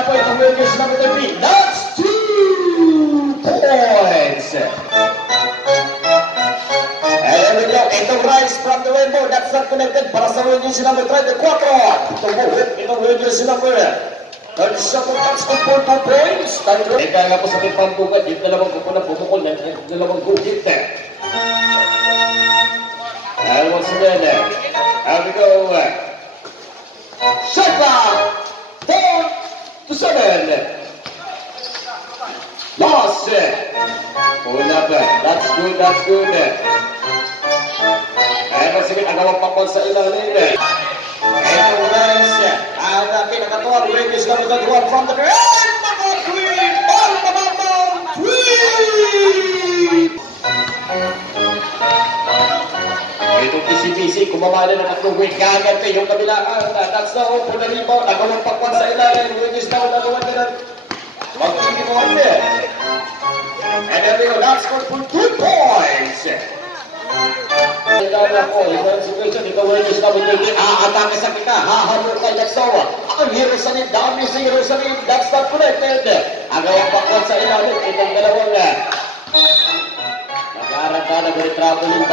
na po itong Rangers number 3. That's 2 points. And there we go. Itong Rise from the Rainbow. That's not connected para sa Rangers number 34. Itong Rangers number 37. That's good for 2 points. Ika nga po sa may pambugat. Yung dalawang kupo na pumukol. Yung dalawang gugit. And once again, here we go. Shot clock. 4 to 7. Loss. Pull up. That's good. That's good. And once again, agawang pakol sa ilalim. And Rise. Ang pinakatuwa, Rangers number 31 from the ground. Number 3. Ball number 3. Itong PC-PC, kumama na ng tatlong win. Gagante yung kabilaan. That's the hope for the rebound. Agawang pakwan sa ilalim. Rangers now nagawa na ng mag-iiwan din. And there we go. That's good for 2 points. Kaya po, ibang situation. Ikaw Rangers now with aatake sa kita. Hahamur kay Jacksawa. Ang Jerusalem. Down sa Jerusalem. That's not connected. Agawang pakwan sa ilalim. Itong dalawang nag-aaral dari traveling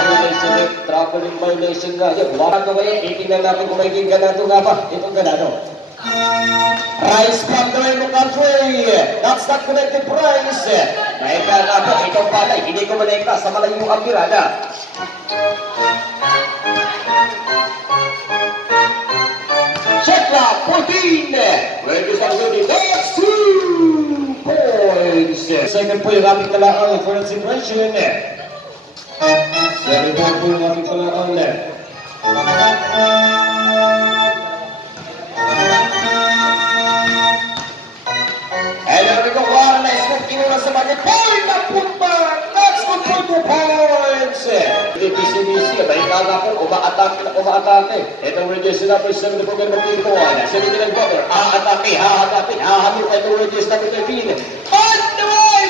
violation nga. Wala ka ba yun? Itingnan natin kung magiging ganado nga ba? Itong ganado. Rise from the Rainbow Country. That's not connected Rise. Naika nga po, itong palay. Hindi ko manaika sa malayo ang birada. Shot clock, 14. Rangers are ready. That's 2 points. Second po yung aming kalaang for its impression. Second po yung aming kalaang. And there we go. One nice move. Inuna sa bagay. Point na punta. That's good for 2 points. PC-PC. May kaga po. Umaatake. Itong Rangers na po 7 po yung mag-ipuan. 7 ng bother. Aatake. Hahamir pa itong Rangers na po 13. On the way.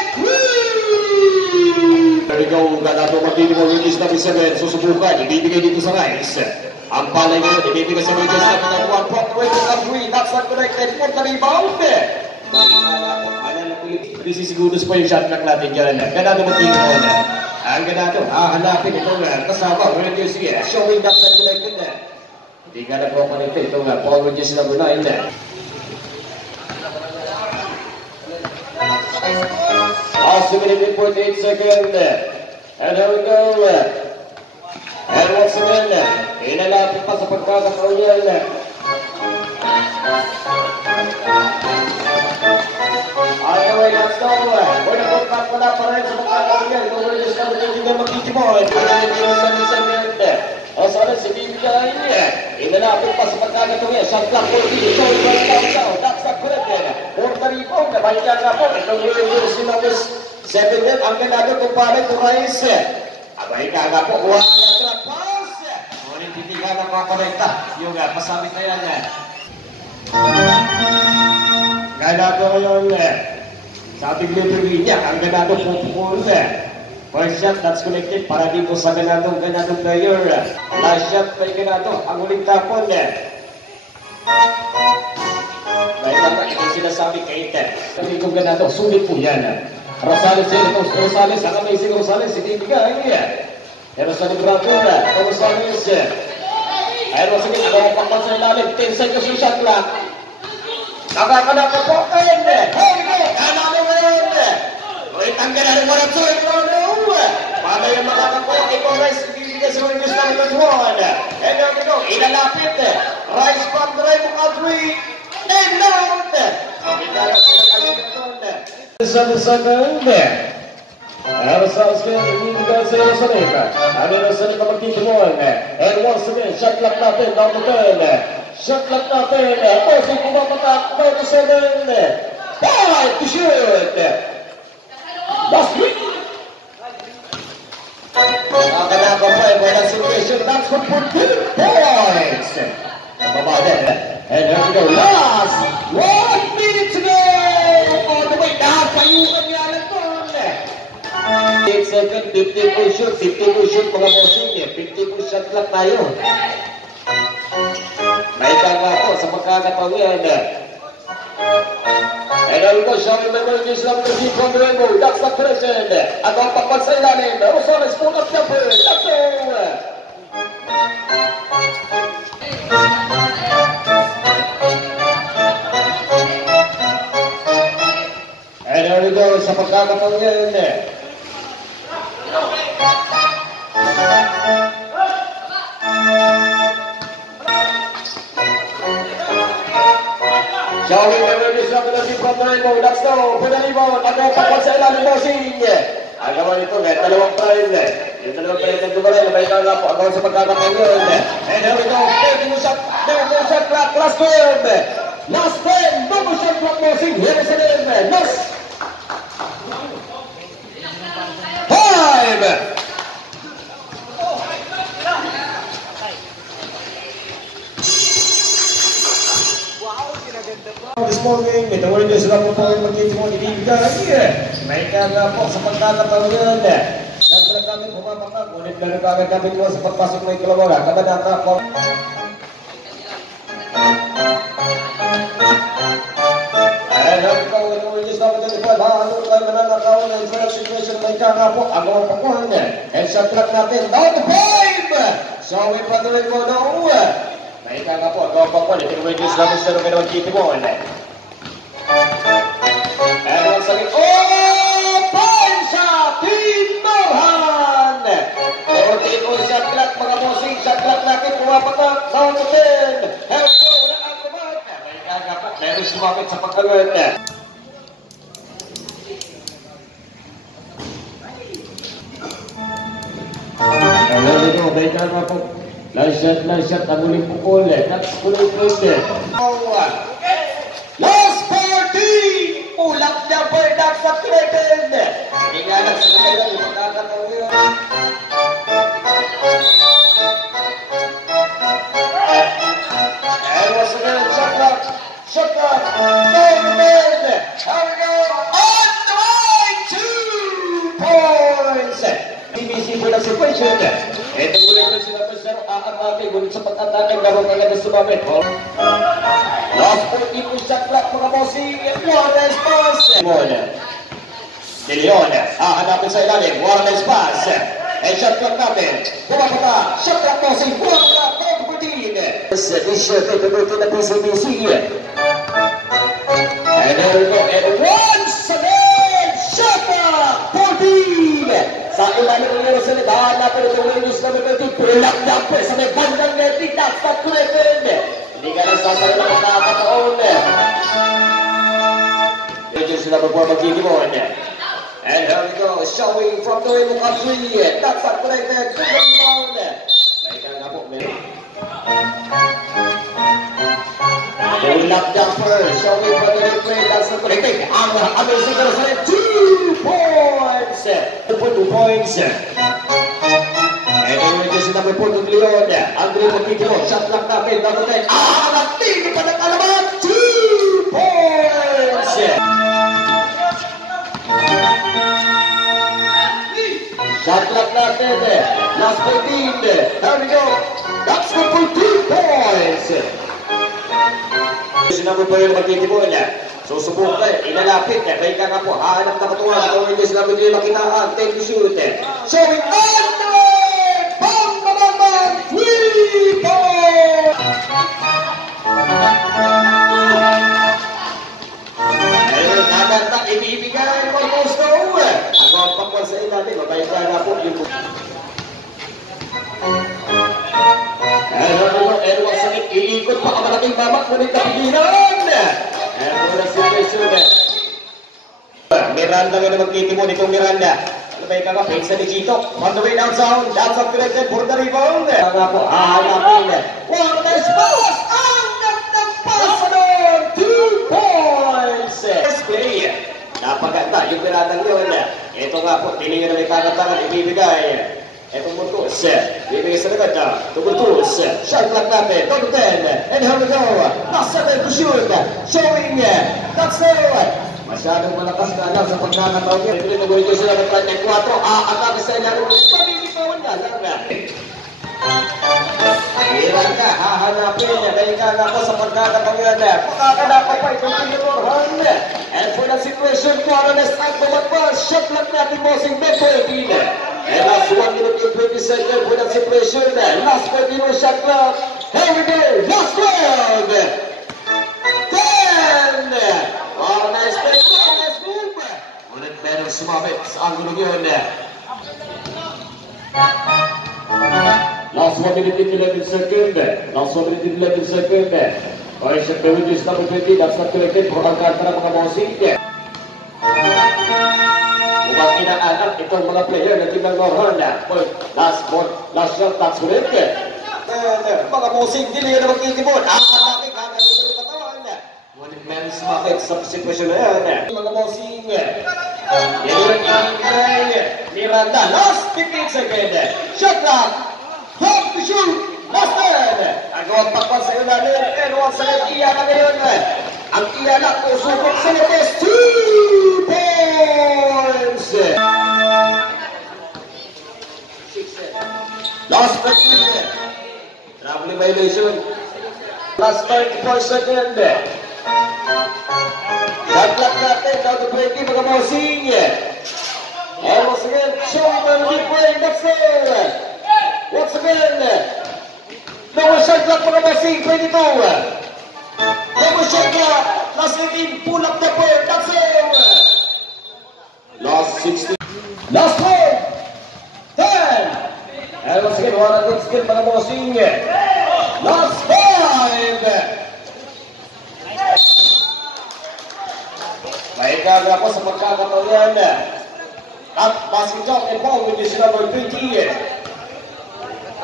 There we go. Ganado mag-ipuan ng Rangers na po 7. Susubukan. Ibibigay dito sa Rise. Ang palay ngayon. Ibibigay sa Rangers na po 1. From the Rangers na 3. That's not connected. Put the rebound. Sisigudos pa yung shot clock natin dyan. Ganado mag-ipuan. Ang ganado, hahanapin itong kasama, Rangers here, showing that not connected na. Hindi nga na po connected itong Paul Rangers number 9 na. Last minute 48 seconds. And here we go. And once again, inalapit pa sa pagkakakaroon na. Anyway, that's the one. We're going to put up pa rin sa pagkakaroon yan. Itong Rangers number 9 hindi na magkikibon. Sana si Bibigay niya. Inalapit pa sa pagkakataon niya. Shot clock 14. Showing right down. That's not connected. 4 rebound. Nabahiyan na po. Itong Rangers number 7 din. Ang ganado kung parang Rise. Abay ka nga po. Wala track pass. Ngunit hindi ka nakakorekta. Yung pasabit na yan. Ganado ngayon. Sa ating libre niya. Ang ganado pupukul. First shot, that's connected para dito sa ganadong player. Last shot, may ganado. Ang uling tapon. May tapon, itong sinasabi kay Ted. Sabi kong ganado, sulit po yan. Rosales, ang amazing Rosales, hindi bigay. Rosales Bravura, Rosales. Ayun, sige, agawang pangpan sa ilalim. 10 seconds yung shot clock. Nakakanap po po. Ayun, kanalo ngayon. Ang ganado mo rin so, paano yung makakakuha kay Rise? Ibibigay sa Rangers number 1. And there we go. Inalapit. Rise from the Rainbow Country. And out. Sa ibibigay sa Jerusalem. Ang Jerusalem na magtitulong. And once again, shot clock natin. Down to 10. Shot clock natin. Posing pumapatak. 37. 5 to shoot. Last week. Nakanapa po ay walang situation. That's good for 2 points. Nababadan. And here we go. Last 1 minute to go. All the way down. Payukan nga lang doon. 8 seconds. 50 po shoot. 50 po shoot mga bossing. 50 po shot lang tayo. May kanga po sa pagkakatawian. And now we go, showing the number is number 3 from the rainbow. That's the present. At ang pakpal sa ilalim. Rosales full of jumper. That's all. And there we go sa pagkakataon yan. Showing the number is number 3 from the rainbow. That's all. Pinalibon. At ang pakpal sa ilalim. Bossing. Agawan ito, may dalawang pride. Yung dalawang pride ng dumaray, may kala po. Agawan sa pagkakataon yan. And there we go. Taking a shot. Double shot clock. Last 12. Last 10. Double shot clock. Bossing. Here is the name. Last 5. This morning, ito mo rin yung sila po po yung mag-ibigay ibigay. May kaya po sa pagkakataon yan. Nagpala kami pumapakag, ulit na rin kagad kami doon sa pagpasok ng ikalawaga. Kabanata po. And now, ito mo rin yung sila po yung hahanong tayo mananakaw na yung situation may kaya po. Agawan pa po. And shot clock natin, down to 5! So, we patuloy mo doon. May kaya po, agawan pa po. Ito mo rin yung sila po yung mag-ibigay mo. And once again, point shot! Tinurhan! 14 shot clock, mga bossing. Shot clock natin, pumapakak. Down to 10. Hello na ang kumat. May kaya po, meron sumapit sa pagkagat. Hello dito, may kaya po. Last shot, ang uling pukul. That's kulit pwede. Last 14! Ulap niya po yung nagsakitin! Hindi nga lang sa mga yung magkakataon yun. And once again, shot clock! Shot clock! David! How we go? On the way! 2 points! BBC po ng situation. Ito ulit na sila pa sa aatake. Ngunit sa pag-atake, laro kagad na sumamit. Last 14 shot clock, mga bossing. Warnes pass. De Leon, hahanapin sa ilalim. Warnes pass. And shot clock natin. Pumapata. Shot clock bossing. Pumapata. Top 14. T-shirt ito na PCBC. And there we go. And once again, shot clock 14. Sa ilalim ng Lero Senate, hahanapin ito ng news number 20. Pulak na po sa may bandang netin. That's the Clinton. Hindi ka lang sasayo na pagkakataon. Medyo sila po mag-igimon. And here we go, showing from the Rainbow Country. That's a collected. Good rebound. Naika nga po. Pull-up jumper. Showing from the replay. That's a collected. Ang amazing Lero Senate. 2 points. 2 points. And then si number 4 ng Leon. Andre Pagkikilo. Shot clock natin. Number 10. Natin pa ng alaman. 2 points. Shot clock natin. Last 14. There we go. That's good for 2 points. Si number 4 yung Pagkikilo. Susubok na. Inalapit. May ka nga po. Hahanap na katuwa. Ito hindi sila hindi makitaan. Take the shoot. Showing on the way. 3 points! Ayun, nagantak, ibibigay mo ang posto. Ako ang pakwal sa ilalim, mabayta na po yung... Ayun, wag sakit, iikot pa ang malaking mamak, ngunit kapigilan. Ayun, muna si Miranda nga na magtitimon itong Miranda. Ano ba yung kakapin sa Ligito? On the way down sound, that's up connected for the rebound. Mga po, hahanapin. Warnes pass! Ang nagpass doon! 2 points! First play. Napaganda yung Miranda yun. Ito nga po, tinigyan na may kakantangan, ibibigay. Itong Murtus, bibigay sa agad. Itong Murtus, shot clock natin, number 10. And here we go. Nasa tayo to shoot. Showing, that's all. Masyadong malakas na lang sa pagkakataon niya. Ito rin nagawin sila ng 34. Atake sa ilalim. Pabibikawan nga lang. Ilan ka, hahanapin niya. Dahil ka nga po sa pagkakatawian niya. Pagkakanapa pa itong Tinamorhan. And for the situation, Juarez at Tumatpas. Shot lang natin bossing bet 14. And last 1 minute and 20 seconds for the situation. Last 14 shot clock. Here we go. Last round. 10. Oh, nice play. Nice move. Ngunit merong sumabit sa angulo yun. Last 1 minute and 11 seconds. Last 1 minute and 11 seconds. Correction beverages number 20. That's not corrected. Protangkan para mga bossing. Mukhang inaanak itong mga player na Tinamorhan. Last shot. That's corrected. Mga bossing, dili ka na magkikibon. Ating kakasin ng katawan. Ngunit meron sumabit sa sitwasyon na yan. Mga bossing. Miranda. Last 15 seconds. Shot clock. Home to shoot! Last 10! Agawang pakpan sa ilalim. And once again, iyanak ngayon. Ang iyanak ko supot sa labas. 2 points! Last 15. Traveling violation. Last 34 seconds. Shot clock natin. Down to 20 mga bossing. And once again, showing them the play. That's it! Once again, double shot clock mga bossing, 22. Double shot clock, last 18, pull up the point, that's it. Last 16. Last 4. 10. And once again, one good skill mga bossing. Last 5. May gaga po sa pagkakatawian. At basket shot and ball with this number 20.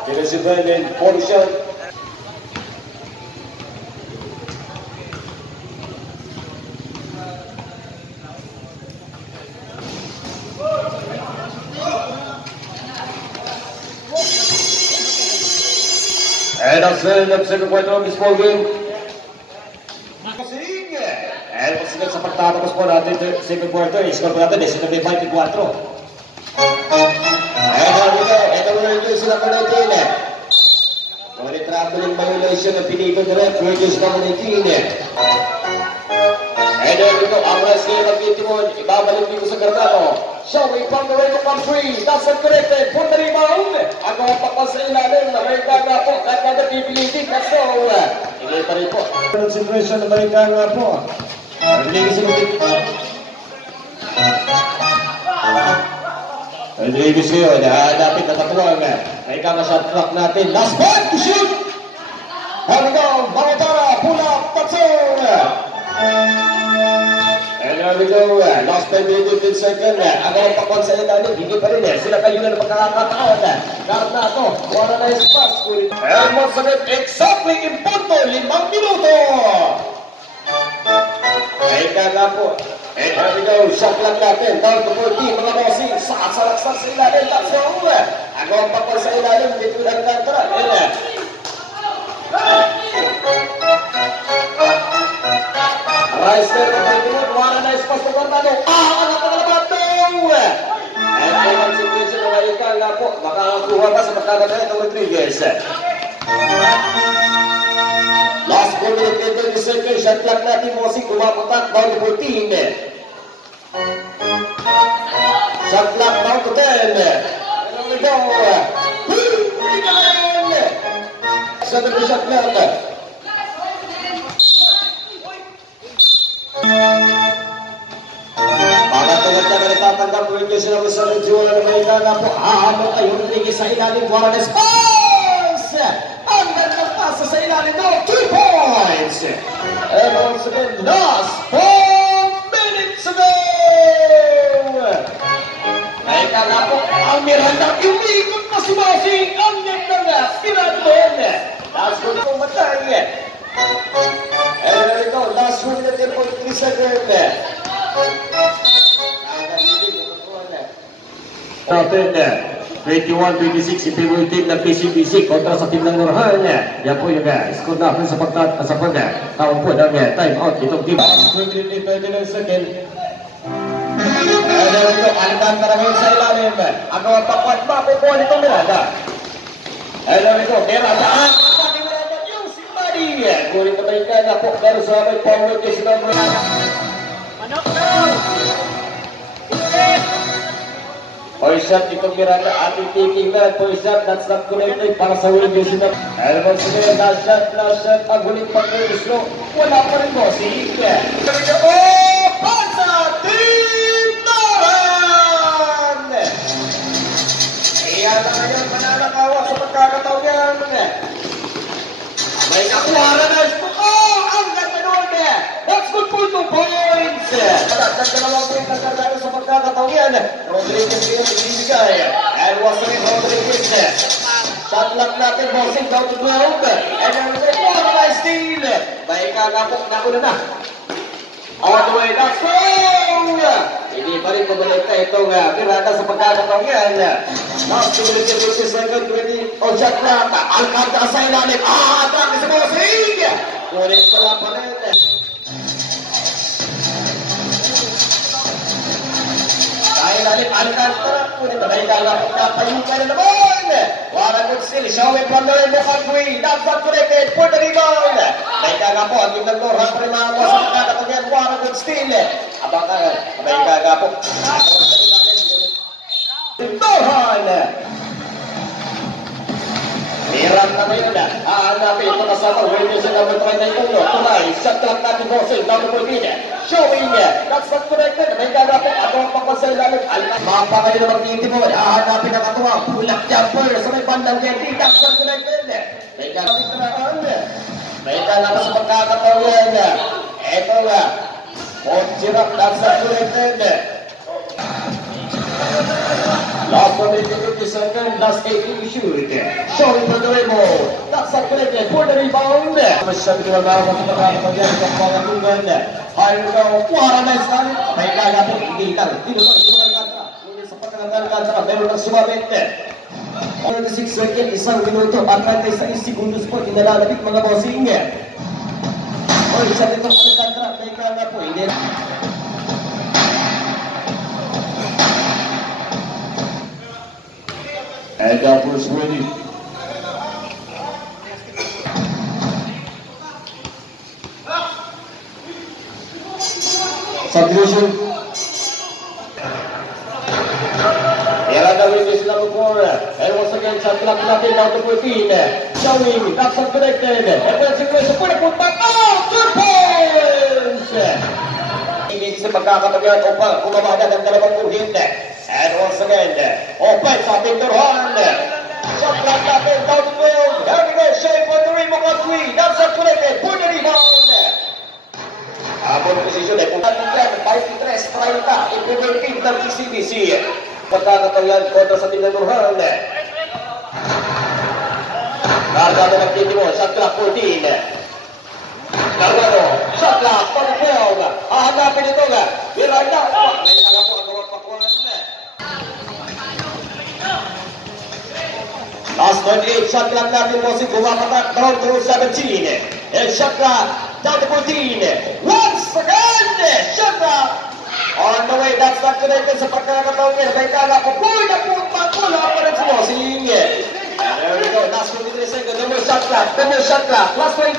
It is a Brendan Portion. And that's the second point of this ball game. And once again sa pagtatapos po natin second quarter, score po natin 19-24. Sila number 19. Ngunit traveling violation ng pinito ni Ref, Regis number 19. And there we go, ang last game ng Kitimon, ibabalik dito sa Gargano. Showing from the right of 3, that's uncorrected, for the rebound. Ang mga pakal sa ilalim, na may gaga po, kahit na pipilitin, kaso, hindi pa rin po. Ang situation na may gaga po. Davis ngayon, dapat natatuwag. May kama shot clock natin. Last point to shoot! Here we go, Bagatara, pull up, Tatsong! And there we go, last 10 minutes, 15 seconds. Ang pakwan sa ilalim, hindi pa rin. Sila kayo na pagkakataon. Kahit na ito, wala na yung pass. And once again, exactly in punto, 5 minuto! May kama po. And here we go, shot clock natin, down to 14, mga bossing, salaksak sa ilalim, that's all. Agawang pakwan sa ilalim, dito lang nagtara. Rice there, wala na ispas na kwartado. Anak na kalabatong! And ang situation na maika nga po, makakakuha pa sa pagkakatayan ng Rodriguez. Last 4 minutes and 30 seconds, shot clock natin, bossing, kumaputak, down to 14. Shot clock down to 10. There we go. Seven shot clock. Pangatulad na nagtatanggap ko yung sila sa medyo na may gana po. Ahamot ay Rodriguez sa ilalim. Juarez pass! Ang ganda pasa sa ilalim daw. 2 points! And once again, last 4 minutes ago! Ay kala po, ang Miranda, umikot na si Bossing! Ang ganda nga, Miranda! Last one po matay! And there we go, last 1 minute and 43 seconds! Natin, 21-26, ipinul team ng PCBC kontra sa team ng Norhan. Yan po yung score natin sa tawag po ng time out itong team. 29 second. And there we go, alitan ka na ngayon sa ilalim. Ang mga pakwat, mapupuan itong Miranda. And there we go, Miranda. Sunny. Ngunit nabalikan na po pero sa may forward yung sinabra. Manok daw! Point shot itong Miranda ating titingnan. Point shot, that's not connected para sa huling yung sinabra. And once again, last shot, ang huling pag-slow. Wala pa rin mo, si Ike. Oh, pasa! Team Noran! Iyan na ngayon, mananakawa sa pagkakataon yan. May nakuha na na. Oh, ang ganda nun. That's good for 2 points. Dalawang point na tayo sa pagkakataon yan. Rodriguez pinag-ibigay. And once again, Rodriguez. Shot lock natin, bossing down to ground. And then, what a nice steal. May kakapok na una na. All the way, that's strong! Hindi pa rin kumalik na itong Miranda sa pagkakataon yan. Last 2 minutes and 50 seconds, 20. O shot lock. Alcantara sa ilalim. Atake sa bossing! Ngunit wala pa rin. Ilalim Alcantara. Ngunit may kakapok na payukan na naman. What a good steal. Showing from the end of Country. That's not connected for the rebound. May kagapo. Ang yung nagdorhan pa rin mga mo sa pagkakataon yan. What a good steal. Abang ka. May kagapo. Nakawa sa ilalim. Nagdorhan. Hirap na ngayon. Hanapin ito kasama. Winner sa number 31. Tulay. Shot clock natin Rosel. Number 14. Showing. That's not connected. May kagapo. Ato ang pagpag sa ilalim. Mapa kayo na mag-iiti mo. Hahanapin ang katuwa. Pull-up jumper. Sa may bandang Kenty. That's not connected. May kagapit na naan. May kagapit sa pagkakataon yan. Ito nga. Monchirap. That's not connected. Last 1 minute and 50 seconds, last 18 to shoot. Showing for the rainbow. That's not connected for the rebound. Masyadong ito na sa pagkakataon yan. Sa pangatungan. Higher go. What a nice time. May kagapit. Hindi lang. Dito Alcantara. Ngunit sa pagkakataon Alcantara, meron ng sumabit. 36 seconds, isang minuto at 36 segundos po. Inalalapit mga bossing. O, isa dito Alcantara. May kagapit. Hindi lang. And first ready. Subdivision. Miranda with number 4. And once again, shot clock natin down to 14. Showing, that's unconnected. And then situation, put back. Oh, 2 points! Hindi sa pagkakatabihan o pa, kumamada ng dalawang kuhit. And once again, open sa Pinturhan. Shot clock natin down to 12. Here we go, showing for the rainbow country. That's unconnected. Put the rebound. Abon posisyon ay punta niyan. 53-30. Implementing ng PCBC. Pagkakatayan kontra sa Pinturhan. Nagano nagtiti mo. Shot clock 14. Nagano. Shot clock 12. Hahanapin ito nga. Miranda. May kaya po ang gawang pakuan. Last 28, shot clock natin po si Gumapatak down to 17. And shot clock down to 14. Once again, shot clock on the way. That's not connected sa pagkakataon niya. May kala po, na po, pagkula pa rin si Bossing. There we go, last 23 seconds. No more shot clock, last 20.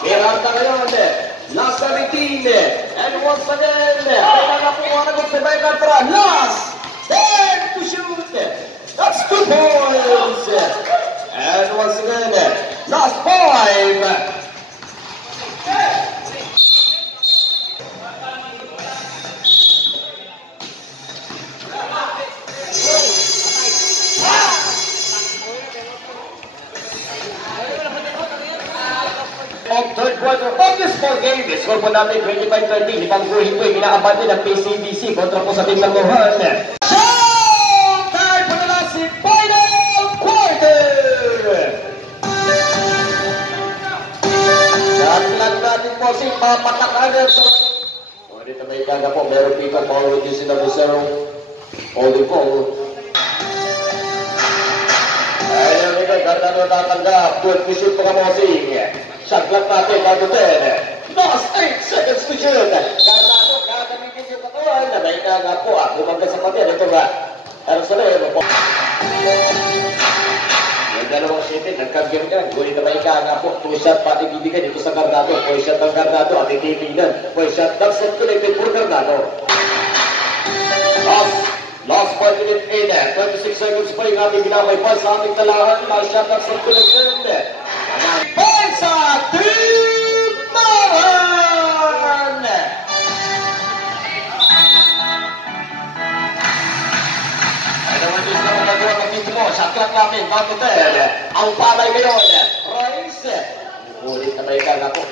Miranda ngayon, last 17. And once again, may kala po, wanagot si Alcantara. Last 10 to shoot. That's 2 points. And once again, last 5. Of third quarter of this ball game, score po natin 25-30. Ibang buhin po yung inaabante ng PCBC kontra po sa Team Langohan. Showtime po na lang si final quarter! Lahat lang natin po si papatakanan sa... O, dito may kaga po, meron pito, Paulo din si Nabusero. Holding po. Ayan, may ganda tatanggap. Good to shoot mga bossing. Shot clock natin, bago 10. Last 8 seconds to shoot. Garnado, kakamitin yung katawan. May kaga po, bumaga sa patin. Ito nga. Ano sa leo? dalawang shooting, nagkagyan yan. Ngunit na may nga po, 2 shot pa ibibigay dito sa Garnado. 4 shot ng Garnado, at ititignan. 4 shot, that's not connected for Garnado. Last 5 minute in, 26 seconds pa yung ating ginamay pa sa aming talahan. Last shot, that's not connected. Point sa Team Taran! Naman yung naman nagawa ng dito mo, shot clock namin, back to 10. Ang palay ngayon, Rice. Ulit na may kagakok.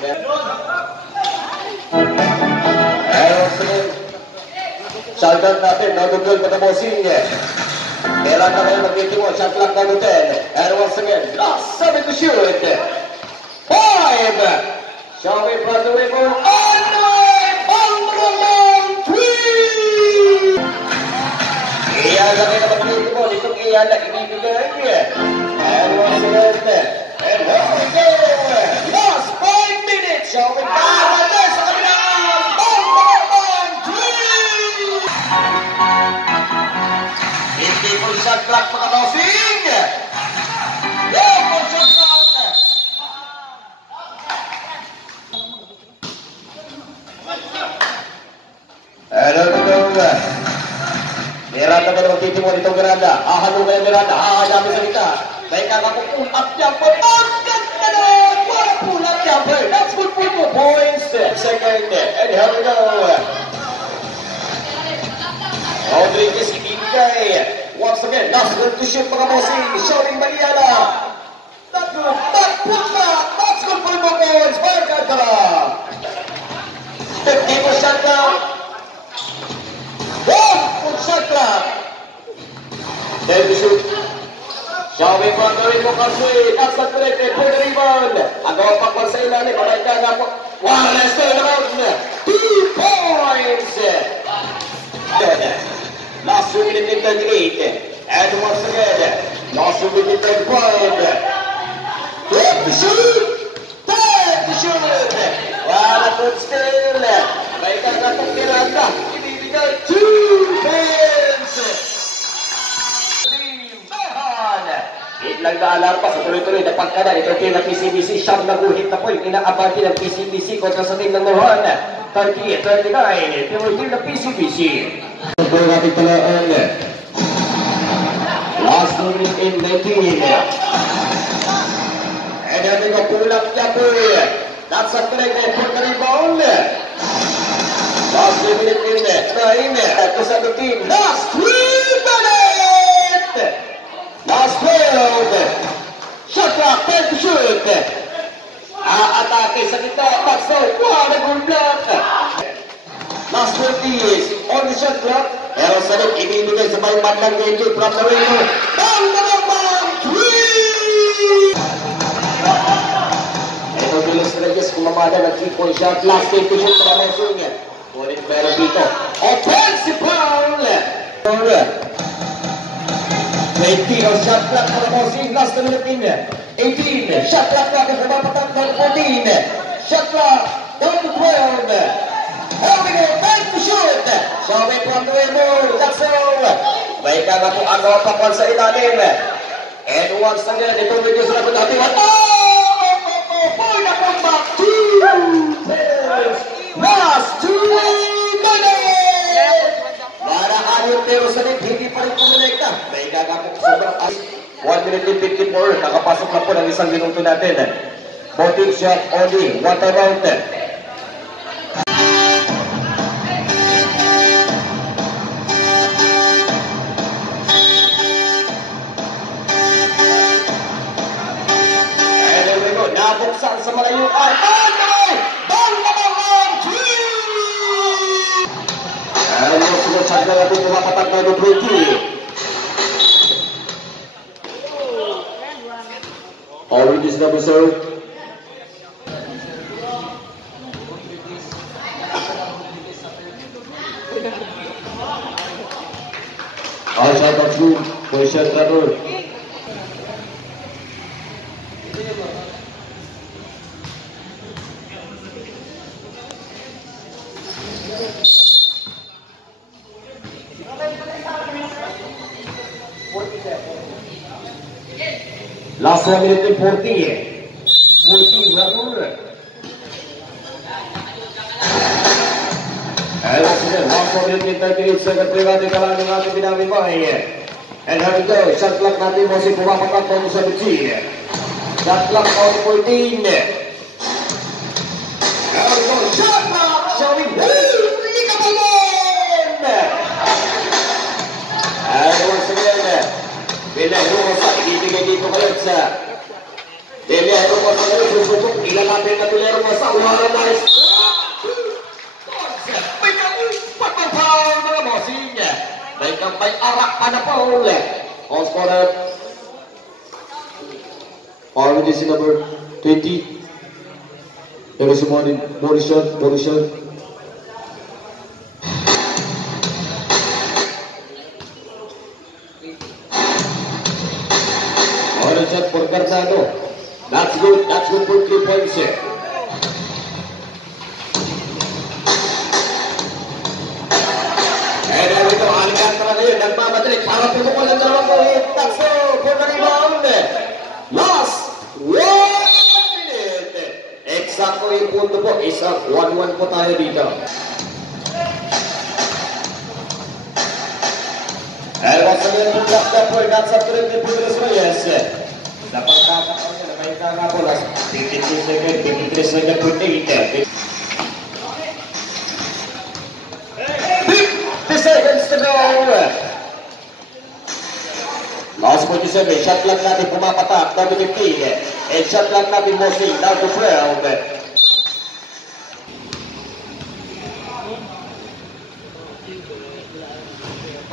Shotgun natin, nadugol pa na bossing. Kailan na kayo mag-dito mo, shot clock na 10. And once again, last 7 to shoot. 5! Shaway from the river, on the 3! Iyan na kayo mag-dito mo, itong iyan na ibibigay. And once again, and here we go! Last 5 minutes, shaway from the sa kabilang, on 3! Hindi po shot clock mga bossing! Yeah, po shot clock! Ano ito? Miranda ba naman titi mo nitong Miranda? Ahalo kayo Miranda, ahayami sa kita. May kakapull up jumper. Ang ganda naman! What a pull up jumper! That's good for 2 points. Second, and here we go. Rodriguez ibigay. Once again, last one to shoot mga bossing. Shouting Mariana. That's good. That's good for 2 points. Marcadra. 50 shot now. Good shot clock. Then to shoot. Showing from the ring mo kasi. That's not connected for the rebound. Agaw pakwan sa ilalim. Mamay ka nga po. Wallace turn around. 2 points. Last 2 minutes in 38. And once again, last 2 minutes in 35. Take the shoot! Take the shoot! Wala po still. May kakatong Miranda. Ibibigay 2 points! Team Taran! Itlang naalar pa sa tuloy-tuloy na pagkada. Ito team ng PCBC. Siyang naguhit na po yung inaabante ng PCBC kontra sa team ng Mohan. 38-39. Pero team ng PCBC. Ito yung ating talaan. Last minute in 19. And then the pull-up jumper. That's a connected for the rebound. Last minute in 9. To sa team. Last 3 minutes. Last 12. Shot clock. 10 to shoot. Atake sa kita. Backstone. What a good block. Last 20 is on the shot clock. Pero sa rin, ibibigay sa may bandang game from the river. Bang na naman! 3! Ito bilis na Reyes kumamada ng 3-point shot. Last 10 to shoot na Messing. Ulit meron dito. Offensive foul! 20 on shot clock na Messing. Last na minute in. 18. Shot clock natin kumapatang ng 14. Shot clock down to 12. Here we go, time to shoot! Showing from the river, that's all! May kaga po agaw pakwan sa ilalim. And once again, itong video sa lagot natin. Boy na po back 2 minutes! Last 2 minutes! Naraayon pero sa rin, hindi pa rin kumonekta. May kaga po sobrang 1 minute and 54. Nakapasok na po ng isang minuto natin. Voting shot only, one time out. Nabuksan sa malayuan. Bang naman! 3! Ano mo sinasag na natin kumapatag na 20. Orange is number sir. Aisha Batsu, position number. Last 1 minute and 40. 40 Raul. And once again, last 1 minute and 38 seconds. Private ka lang ng ating pinamimay. And here we go. Shot clock natin mo si pumapatak mo sa Lucia. Shot clock on 14. There we go. Shot clock. Showing. Hindi ka ba yun? And once again, Villarreal sa ibibigay dito kayo sa Villarreal sa susubok. Ilalapin na Villarreal sa umaran na may pagpapaw mga bossing. May kampay arak pa na Paul. On scorer already si number 20. There is one in body shot. Body shot for Garnado. That's good for 3 points. Nagmamadali para pumukul ang dalawang kuhit. That's all for the rebound. Last 1 minute. Eksakto yung punto po. Isang 1-1 po tayo dito. And once again, to block that point, that's up to the Pedro Reyes. Sa pagkakataon niya, nakaita nga po last 53 seconds, 48. 50 seconds to go. Last 47, shot clock natin pumapatak, down to 15. And shot clock natin mostly, down to 12.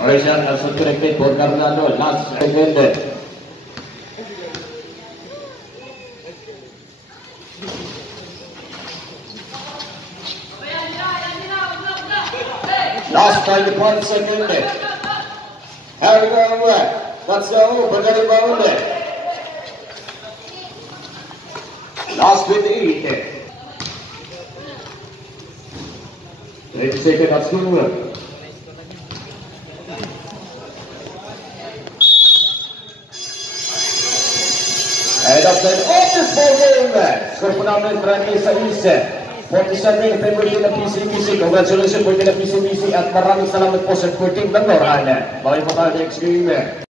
Original also corrected for Garnado, last second. Last 21 second. Here we go. Let's go. Put the rebound. Last 28. 30 seconds. That's good. And up the off this ball game. Score po namin 36. 47 in favor din ng PCBC. Congratulations po din ng PCBC at maraming salamat po sa 14 ng Noran. Bye po tayo next game.